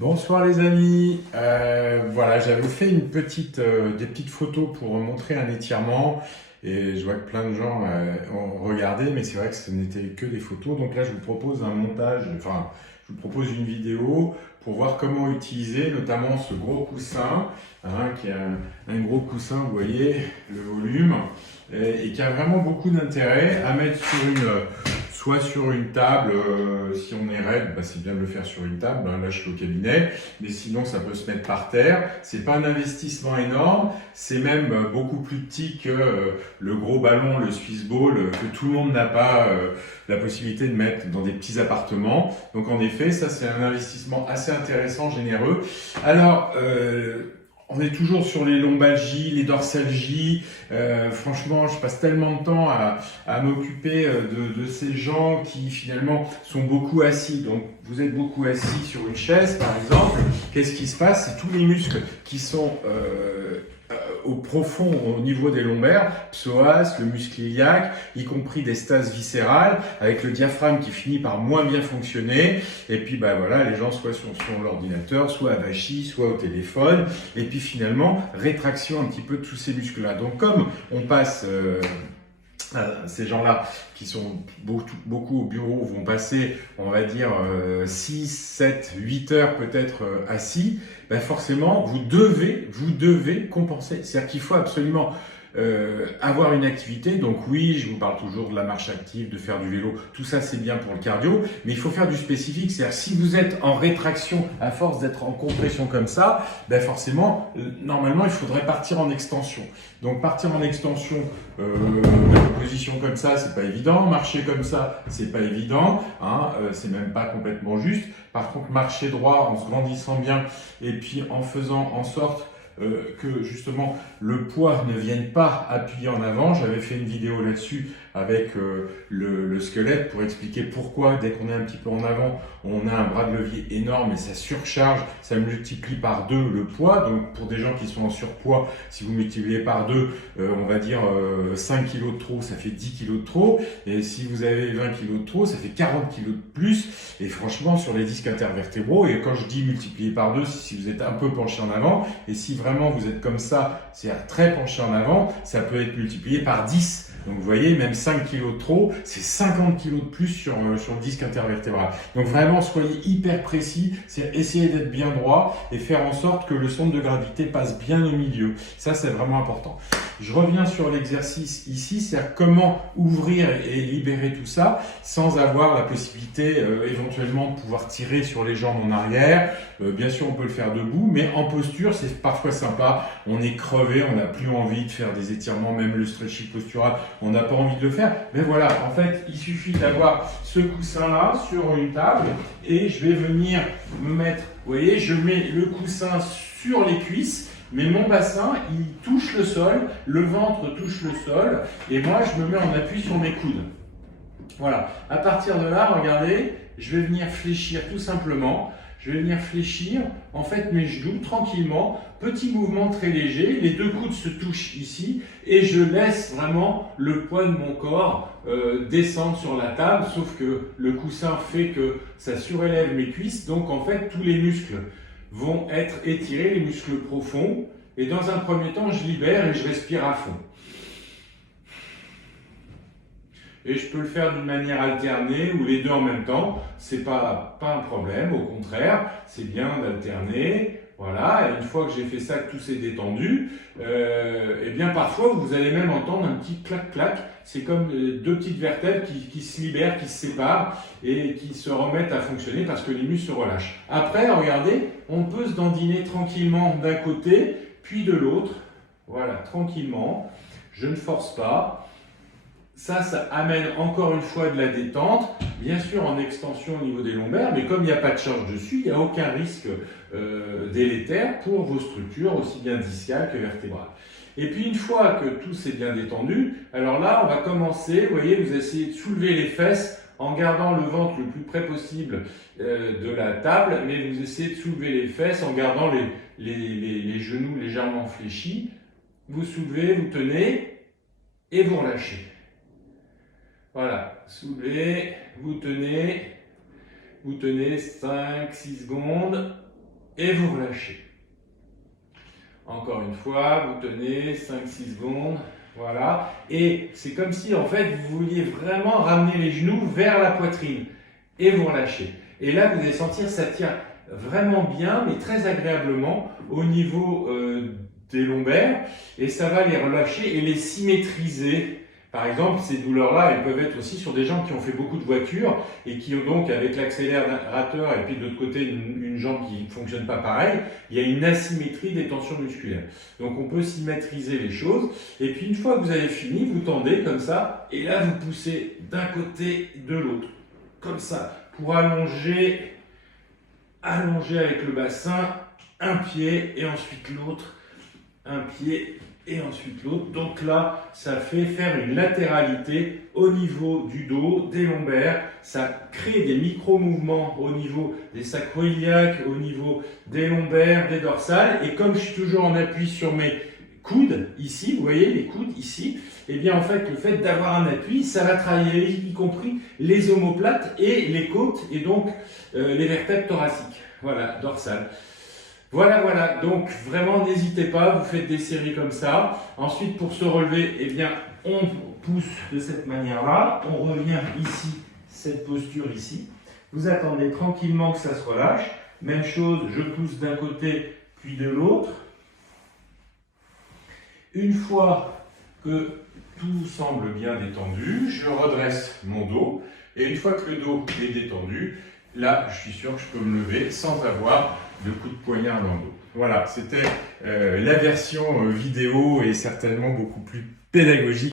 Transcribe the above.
Bonsoir les amis. Voilà, j'avais fait des petites photos pour montrer un étirement et je vois que plein de gens ont regardé, mais c'est vrai que ce n'était que des photos. Donc là, je vous propose un montage, enfin, je vous propose une vidéo pour voir comment utiliser notamment ce gros coussin, qui est un gros coussin, vous voyez le volume, et qui a vraiment beaucoup d'intérêt à mettre soit sur une table, si on est raide, bah c'est bien de le faire sur une table, là je suis au cabinet, mais sinon ça peut se mettre par terre. C'est pas un investissement énorme, c'est même beaucoup plus petit que le gros ballon, le Swiss Ball, que tout le monde n'a pas la possibilité de mettre dans des petits appartements. Donc en effet, ça c'est un investissement assez intéressant, généreux. Alors, on est toujours sur les lombalgies, les dorsalgies. Franchement, je passe tellement de temps à m'occuper de ces gens qui finalement sont beaucoup assis. Donc, vous êtes beaucoup assis sur une chaise, par exemple. Qu'est-ce qui se passe? C'est tous les muscles qui sont au profond, au niveau des lombaires, psoas, le muscle iliaque, y compris des stases viscérales, avec le diaphragme qui finit par moins bien fonctionner. Et puis, bah voilà, les gens soit sur l'ordinateur, soit avachis, soit au téléphone. Et puis finalement, rétraction un petit peu de tous ces muscles-là. Donc, comme on passe ces gens-là qui sont beaucoup au bureau vont passer, on va dire, 6, 7, 8 heures peut-être assis, ben forcément, vous devez compenser. C'est-à-dire qu'il faut absolument avoir une activité. Donc oui, je vous parle toujours de la marche active, de faire du vélo, tout ça c'est bien pour le cardio, mais il faut faire du spécifique. C'est-à-dire si vous êtes en rétraction à force d'être en compression comme ça, ben forcément, normalement il faudrait partir en extension. Donc partir en extension, position comme ça, c'est pas évident. Marcher comme ça, c'est pas évident. C'est même pas complètement juste. Par contre, marcher droit en se grandissant bien et puis en faisant en sorte que justement le poids ne vienne pas appuyer en avant. J'avais fait une vidéo là-dessus avec le squelette pour expliquer pourquoi dès qu'on est un petit peu en avant, on a un bras de levier énorme et ça surcharge, ça multiplie par 2 le poids. Donc pour des gens qui sont en surpoids, si vous multipliez par 2, on va dire 5 kg de trop, ça fait 10 kg de trop. Et si vous avez 20 kg de trop, ça fait 40 kg de plus. Et franchement, sur les disques intervertébraux, et quand je dis multiplier par 2, si vous êtes un peu penché en avant, et si vraiment vous êtes comme ça, c'est-à-dire très penché en avant, ça peut être multiplié par 10. Donc vous voyez, même 5 kg de trop, c'est 50 kg de plus sur le disque intervertébral. Donc vraiment, soyez hyper précis, c'est essayer d'être bien droit et faire en sorte que le centre de gravité passe bien au milieu. Ça, c'est vraiment important. Je reviens sur l'exercice ici, c'est-à-dire comment ouvrir et libérer tout ça sans avoir la possibilité éventuellement de pouvoir tirer sur les jambes en arrière. Bien sûr, on peut le faire debout, mais en posture, c'est parfois sympa. On est crevé, on n'a plus envie de faire des étirements, même le stretching postural, on n'a pas envie de le faire. Mais voilà, en fait, il suffit d'avoir ce coussin-là sur une table et je vais venir me mettre, vous voyez, je mets le coussin sur les cuisses. Mais mon bassin, il touche le sol, le ventre touche le sol, et moi, je me mets en appui sur mes coudes. Voilà. À partir de là, regardez, je vais venir fléchir tout simplement. Je vais venir fléchir, en fait, mes genoux tranquillement. Petit mouvement très léger. Les 2 coudes se touchent ici, et je laisse vraiment le poids de mon corps descendre sur la table, sauf que le coussin fait que ça surélève mes cuisses. Donc, en fait, tous les muscles vont être étirés, les muscles profonds. Et dans un premier temps, je libère et je respire à fond. Et je peux le faire d'une manière alternée ou les deux en même temps. C'est pas un problème, au contraire, c'est bien d'alterner. Voilà, et une fois que j'ai fait ça, que tout s'est détendu, et bien parfois vous allez même entendre un petit clac-clac. C'est comme 2 petites vertèbres qui se libèrent, qui se séparent et qui se remettent à fonctionner parce que les muscles se relâchent. Après, regardez, on peut se dandiner tranquillement d'un côté, puis de l'autre. Voilà, tranquillement. Je ne force pas. Ça amène encore une fois de la détente, bien sûr en extension au niveau des lombaires, mais comme il n'y a pas de charge dessus, il n'y a aucun risque délétère pour vos structures, aussi bien discales que vertébrales. Et puis une fois que tout s'est bien détendu, alors là on va commencer, vous voyez, vous essayez de soulever les fesses en gardant le ventre le plus près possible de la table, mais vous essayez de soulever les fesses en gardant les genoux légèrement fléchis. Vous soulevez, vous tenez et vous relâchez. Voilà, soulevez, vous tenez 5, 6 secondes, et vous relâchez. Encore une fois, vous tenez 5-6 secondes, voilà. Et c'est comme si en fait vous vouliez vraiment ramener les genoux vers la poitrine et vous relâchez. Et là, vous allez sentir que ça tient vraiment bien, mais très agréablement au niveau des lombaires et ça va les relâcher et les symétriser. Par exemple, ces douleurs-là, elles peuvent être aussi sur des gens qui ont fait beaucoup de voitures et qui ont donc, avec l'accélérateur et puis de l'autre côté une jambe qui ne fonctionne pas pareil, il y a une asymétrie des tensions musculaires. Donc on peut symétriser les choses. Et puis une fois que vous avez fini, vous tendez comme ça et là vous poussez d'un côté de l'autre, comme ça, pour allonger avec le bassin, un pied et ensuite l'autre, un pied et ensuite l'autre. Donc là, ça fait faire une latéralité au niveau du dos, des lombaires. Ça crée des micro-mouvements au niveau des sacro-iliaques, au niveau des lombaires, des dorsales. Et comme je suis toujours en appui sur mes coudes, ici, vous voyez les coudes ici, et bien en fait, le fait d'avoir un appui, ça va travailler y compris les omoplates et les côtes, et donc les vertèbres thoraciques. Voilà, dorsales. Voilà, donc vraiment n'hésitez pas, vous faites des séries comme ça. Ensuite, pour se relever, eh bien, on pousse de cette manière-là, on revient ici, cette posture ici. Vous attendez tranquillement que ça se relâche. Même chose, je pousse d'un côté puis de l'autre. Une fois que tout semble bien détendu, je redresse mon dos. Et une fois que le dos est détendu, là, je suis sûr que je peux me lever sans avoir de coup de poignard dans le dos. Voilà, c'était la version vidéo et certainement beaucoup plus pédagogique.